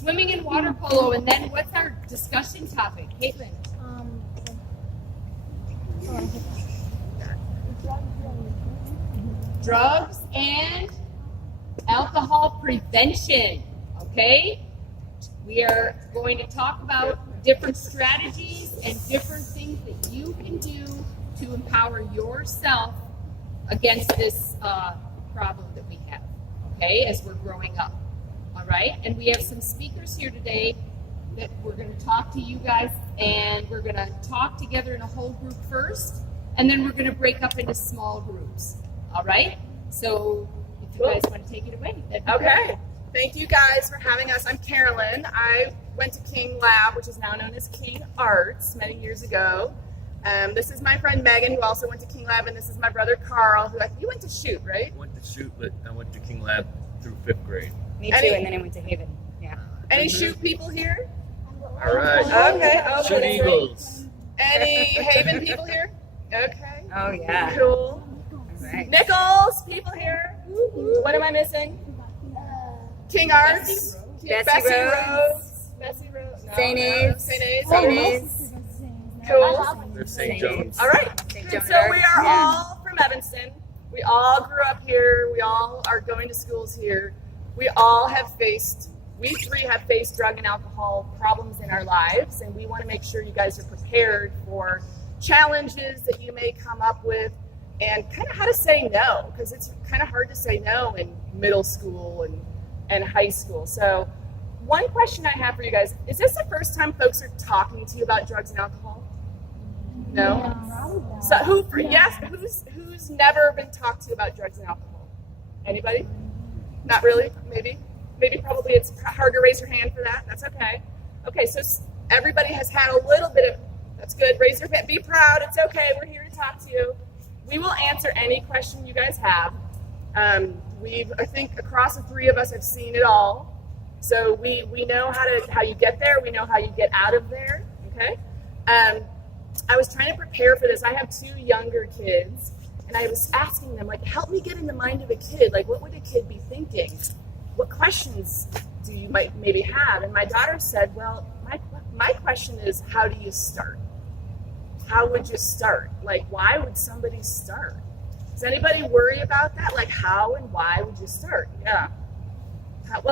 Swimming and water polo, and then what's our discussion topic? Caitlin? Drugs and alcohol prevention, okay? We are going to talk about different strategies and different things that you can do to empower yourself against this problem that we have, okay, as we're growing up, all right? And we have some speakers here today that we're going to talk to you guys, and we're going to talk together in a whole group first, and then we're going to break up into small groups, all right? So if you guys want to take it away. Okay. Great. Thank you guys for having us. I'm Carolyn. I went to King Lab, which is now known as King Arts, many years ago. This is my friend Megan, who also went to King Lab, and this is my brother Carl, who you went to shoot, right? I went to shoot, but I went to King Lab through 5th grade. Me too, and then I went to Haven. Yeah. Any shoot people here? All right. Okay. Shoot Eagles. Any Haven people here? Okay. Oh yeah. Cool. All right. Nichols people here? What am I missing? King Arts. Bessie Rose. Bessie Rose. No, St. A's. St. A's. St. A's. Cool. There's St. John's. All right. So we are all from Evanston. We all grew up here. We all are going to schools here. We three have faced drug and alcohol problems in our lives, and we want to make sure you guys are prepared for challenges that you may come up with and kind of how to say no, because it's kind of hard to say no in middle school and high school. So one question I have for you guys, is this the first time folks are talking to you about drugs and alcohol? No? So who's never been talked to about drugs and alcohol? Anybody? Not really? Maybe probably it's hard to raise your hand for that. That's okay. Okay, so everybody has had a little bit of, that's good. Raise your hand. Be proud. It's okay. We're here to talk to you. We will answer any question you guys have. I think across the three of us have seen it all. So we know how you get there. We know how you get out of there. Okay. I was trying to prepare for this. I have two younger kids, and I was asking them, like, help me get in the mind of a kid. Like, what would a kid be thinking? What questions do you might maybe have? And my daughter said, well, my question is, how do you start? How would you start? Like, why would somebody start? Does anybody worry about that? Like, how and why would you start? Yeah. I'm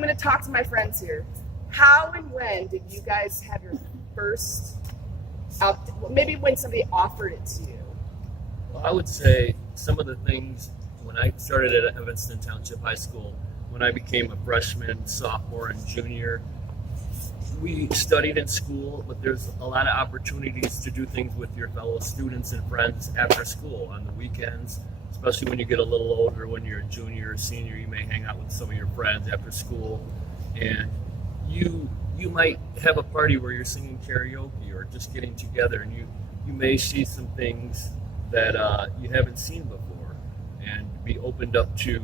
going to talk to my friends here. How and when did you guys have your first, maybe when somebody offered it to you? Well, I would say some of the things when I started at Evanston Township High School, when I became a freshman, sophomore, and junior, we studied in school, but there's a lot of opportunities to do things with your fellow students and friends after school on the weekends, especially when you get a little older. When you're a junior or senior, you may hang out with some of your friends after school, and you might have a party where you're singing karaoke or just getting together, and you may see some things that you haven't seen before, and be opened up to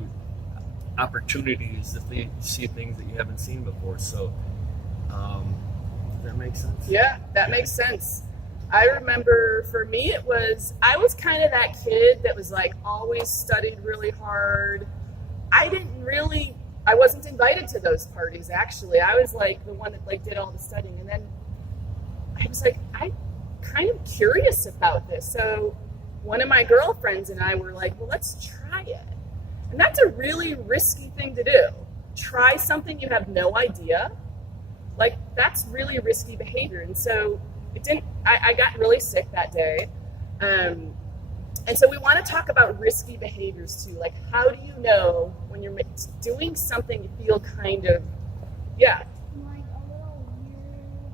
opportunities to see things that you haven't seen before. So does that make sense? Yeah, that makes sense. I remember for me I was kind of that kid that was like always studied really hard. I wasn't invited to those parties, actually. I was like the one that like did all the studying, and then I was like, I'm kind of curious about this. So one of my girlfriends and I were like, well, let's try it. And that's a really risky thing to do. Try something you have no idea. Like, that's really risky behavior. And so I got really sick that day. And so we want to talk about risky behaviors too. Like, how do you know when you're doing something you feel kind of, yeah. Like a little weird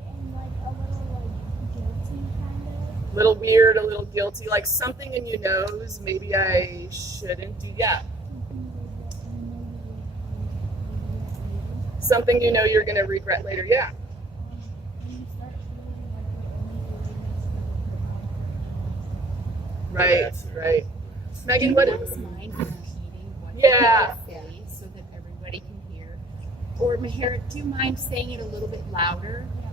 and like a little like guilty kind of. Little weird, a little guilty, like something in your nose, maybe I shouldn't do, yeah. Something you know you're going to regret later, yeah. Right. Megan, what is mind repeating what yeah. you say so that everybody can hear? Or Mahara, do you mind saying it a little bit louder? Yeah.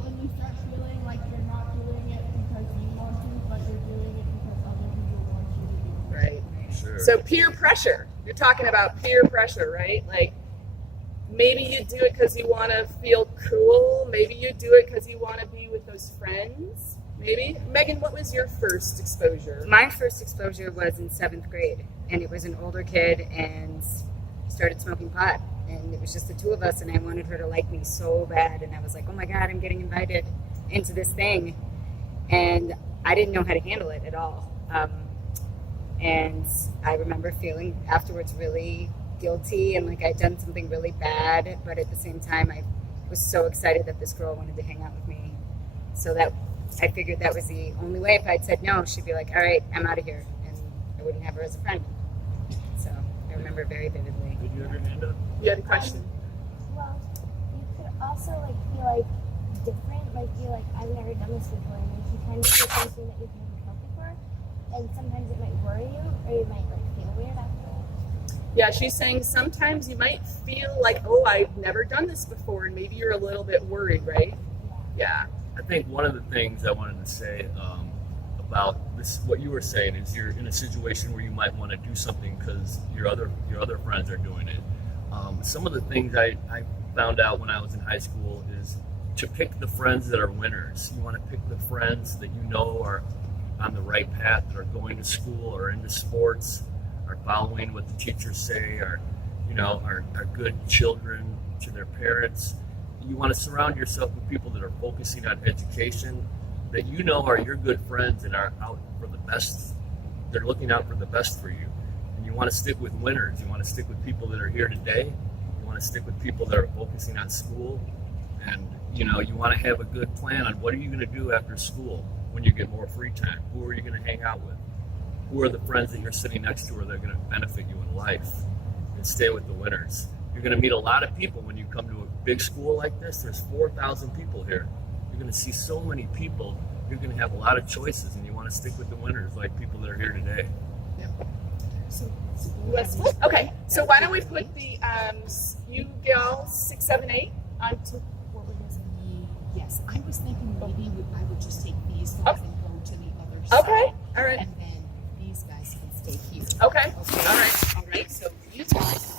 When you start feeling like you're not doing it because you want to, but you're doing it because other people want you to do it. Right. Sure. So peer pressure. You're talking about peer pressure, right? Like, Maybe you do it because you want to feel cool. Maybe you do it because you want to be with those friends. Maybe. Megan, what was your first exposure? My first exposure was in 7th grade, and it was an older kid, and started smoking pot, and it was just the two of us, and I wanted her to like me so bad, and I was like, oh my God, I'm getting invited into this thing, and I didn't know how to handle it at all. And I remember feeling afterwards really guilty and like I'd done something really bad, but at the same time I was so excited that this girl wanted to hang out with me, so that I figured that was the only way. If I'd said no, she'd be like, all right, I'm out of here, and I wouldn't have her as a friend. So I remember very vividly. Did you have your hand up? You had a question? Well, you could also like feel like different, like you're like, I've never done this before, and like you kind of do something that you've never felt before, and sometimes it might worry you, or you might like feel weird afterwards. Yeah, she's saying sometimes you might feel like, oh, I've never done this before, and maybe you're a little bit worried, right? Yeah. I think one of the things I wanted to say about this, what you were saying, is you're in a situation where you might want to do something because your other friends are doing it. Some of the things I found out when I was in high school is to pick the friends that are winners. You want to pick the friends that you know are on the right path, that are going to school or into sports, are following what the teachers say, are good children to their parents. You want to surround yourself with people that are focusing on education, that you know are your good friends and are out for the best. They're looking out for the best for you. And you want to stick with winners. You want to stick with people that are here today. You want to stick with people that are focusing on school. And, you want to have a good plan on what are you going to do after school when you get more free time. Who are you going to hang out with? Who are the friends that you're sitting next to that are going to benefit you in life? And stay with the winners. You're going to meet a lot of people when you come to a big school like this. There's 4,000 people here. You're going to see so many people. You're going to have a lot of choices, and you want to stick with the winners, like people that are here today. Okay, so why don't we put the you girls 6, 7, 8 onto. What would this be? Yes, I was thinking maybe I would just take these guys and go to the other side. Okay, all right. And then these guys can stay here. Okay, Okay. all right. All right. So you guys,